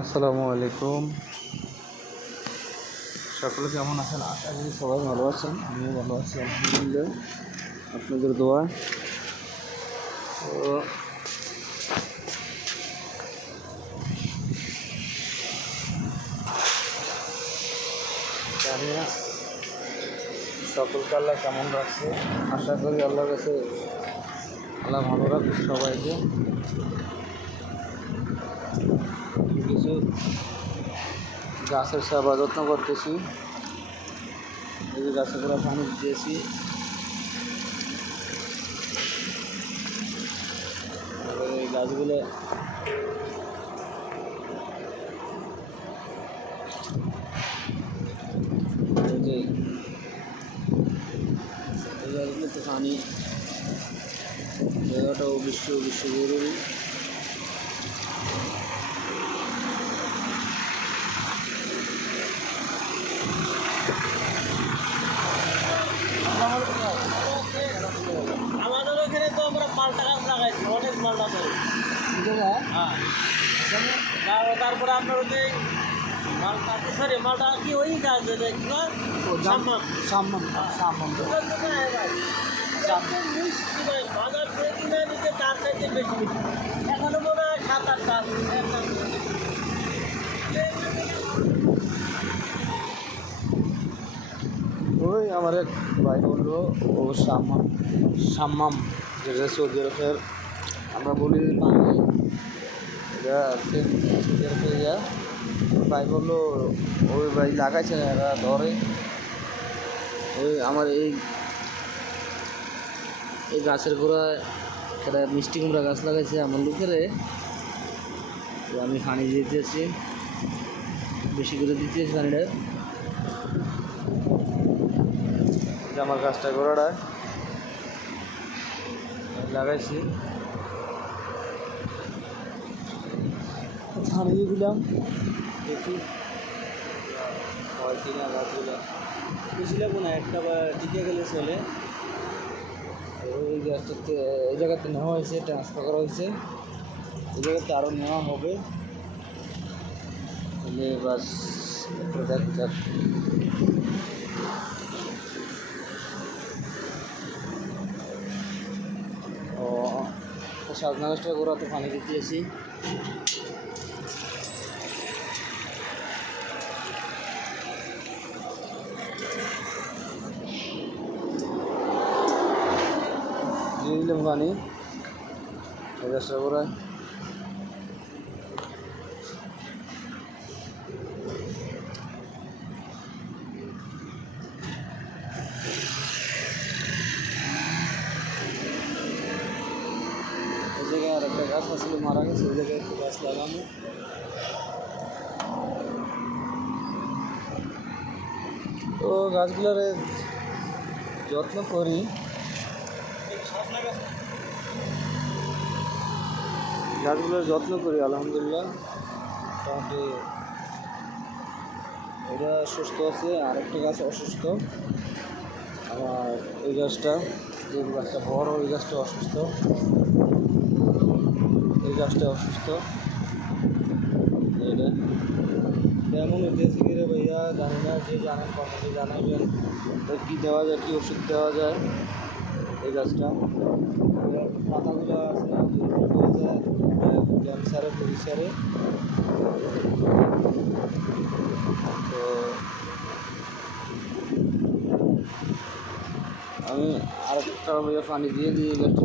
আসসালামু আলাইকুম। সকলে কেমন আছেন? আশা করি সবাই ভালো আছেন, আমিও ভালো আছি, আলহামদুলিল্লাহ। আপনাদের দোয়া? তো জানি না, সকলকে আল্লাহ কেমন রাখছে। আশা করি আল্লাহর কাছে আল্লাহ ভালো রাখছে সবাইকে। গাছের সেবা যত্ন করতেছি। এই গাছে করে পানি দিয়েছি এই গাছগুলো পানি জায়গাটাও বিশ্ব বিশ্ব জরুরি আমাদের ওখানে তো আমরা মালটা গাছ লাগাইছি অনেক মালটা করে হ্যাঁ তার- তারপরে আপনার ওই যে মালটা সরি মালটা কি ওই গাছ যেটা কি কয়? সাম্মান। সাম্মান সাম্মান ওটার তো না এ ভাই। একদম মিষ্টি ভাই, বাজার থেকে কিনে নিতে তার চাইতে বেশি এখনও মনে হয় সাত আটটা আছে। ওই আমার এক ভাই বলল ও সাম্মাম সাম্মাম যেটা সৌদি আরবের আমরা বলি বাঙালি। এটা ইয়া ভাই বলল, ওই ভাই লাগাইছে এরা ধরে। ওই আমার এই এই গাছের গোড়ায় একটা মিষ্টি কুমড়া গাছ লাগাইছে আমার লোকেরে। আমি পানি দিতেছি। বেশি করে দিতেছি পানিটা যে আমার গাছটা গোড়াটা। লাগাইছি। পানি দিলাম। দেখি হয় কিনা গাছগুলো বেশি লাগবো না একটা বা টিকে গেলে চলে ওই গাছটাতে এই জায়গাতে নেওয়া হয়েছে ট্রান্সফার করা হয়েছে এই জায়গাতে আরও নেওয়া হবে তাহলে বাস দেখ ও সাজনা গাছটা গোড়াতে পানি দিতে আসি দিয়ে দিলাম পানি এই গাছটা গোড়ায় এই জায়গায় আর একটা গাছ আসলে মারা গেছে ওই জায়গায় একটু গাছ লাগানো তো গাছগুলোর যত্ন করি, আলহামদুলিল্লাহ। মোটামুটি এটা সুস্থ আছে, আরেকটা গাছ অসুস্থ। আমার এই গাছটা, যে গাছটা বড় ওই গাছটা অসুস্থ। এই গাছটা অসুস্থ। এটা কেমন হইতেছে কি রে ভাইয়া? জানি না, যে জানেন কমেন্টে জানাবেন তো কী দেওয়া যায়, কী ওষুধ দেওয়া যায়? এই গাছটা। পাতাগুলো আছে ক্যান্সারে পরিসারে। তো আমি আরেকটা পানি দিয়ে দিয়ে গাছটা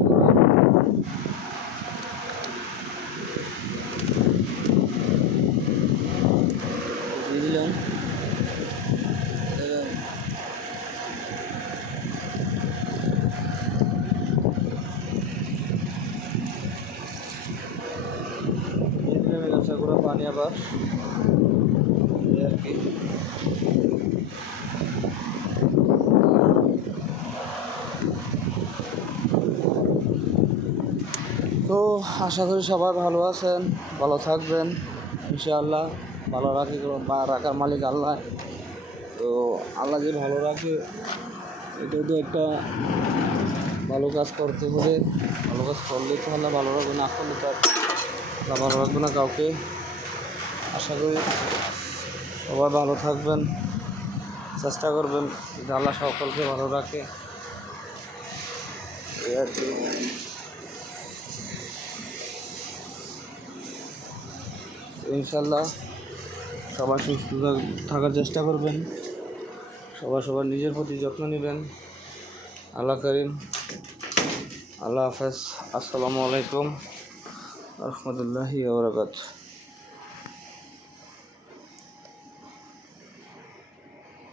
দিয়ে দিলাম এবার দিয়ে দিলাম এই গাছটা করে পানি আবার। আর কি। তো আশা করি সবাই ভালো আছেন, ভালো থাকবেন, ইনশাআল্লাহ। ভালো রাখি রাখার মালিক আল্লাহ। তো আল্লাহ যে ভালো রাখে এটা তো একটা ভালো কাজ করতে হলে ভালো কাজ করলে তো আল্লাহ ভালো রাখবে, না করলে তো ভালো রাখবে না কাউকে। আশা করি সবাই ভালো থাকবেন, চেষ্টা করবেন আল্লাহ সকলকে ভালো রাখে। ইনশাল্লাহ সবাই সুস্থ থাকার চেষ্টা করবেন। সবাই সবার নিজের প্রতি যত্ন নেবেন। আল্লাহ করিম। আল্লাহ হাফেজ। আসসালামু আলাইকুম। রহমতুল্লাহি ওবরাকাত